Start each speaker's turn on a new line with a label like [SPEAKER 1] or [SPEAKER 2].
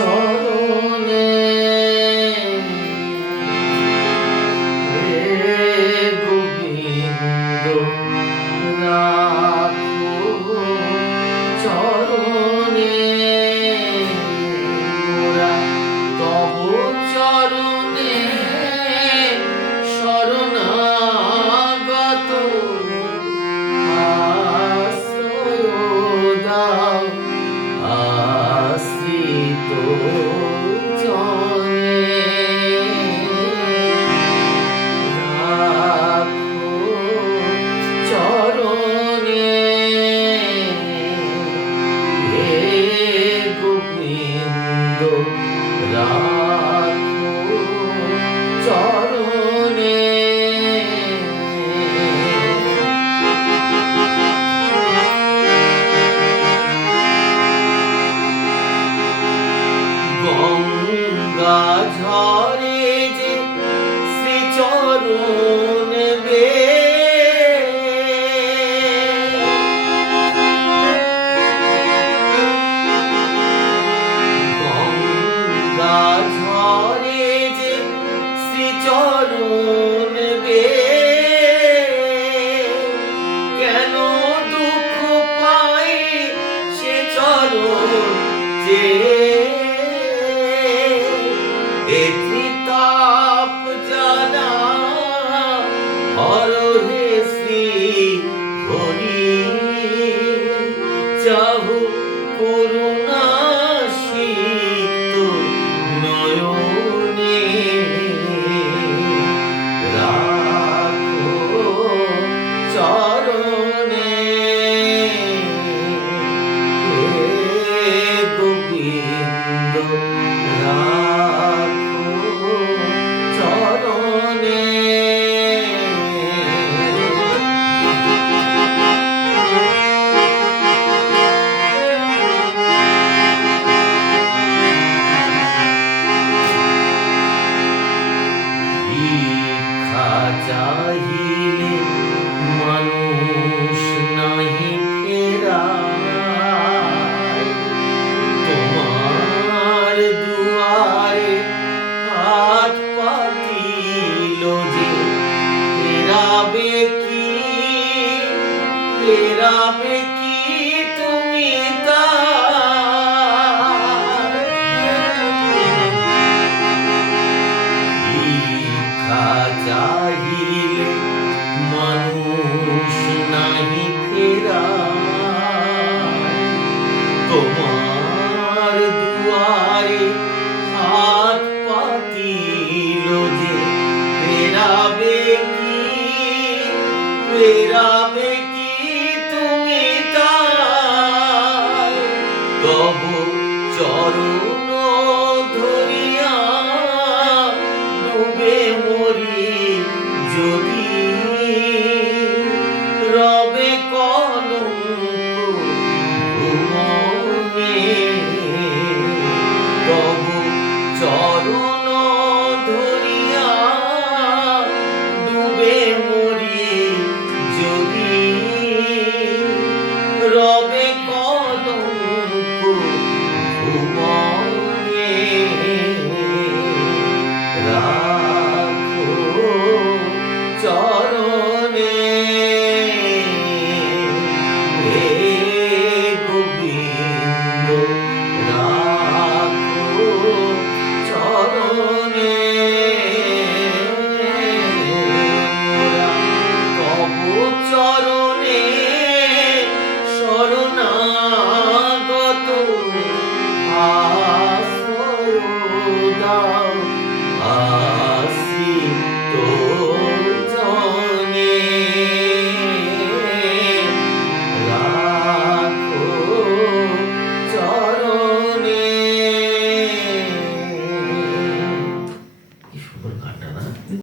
[SPEAKER 1] চরণে। গোবিন্দ রাখো চরণে। তব চরণ God's holy. Yeah. I'll be.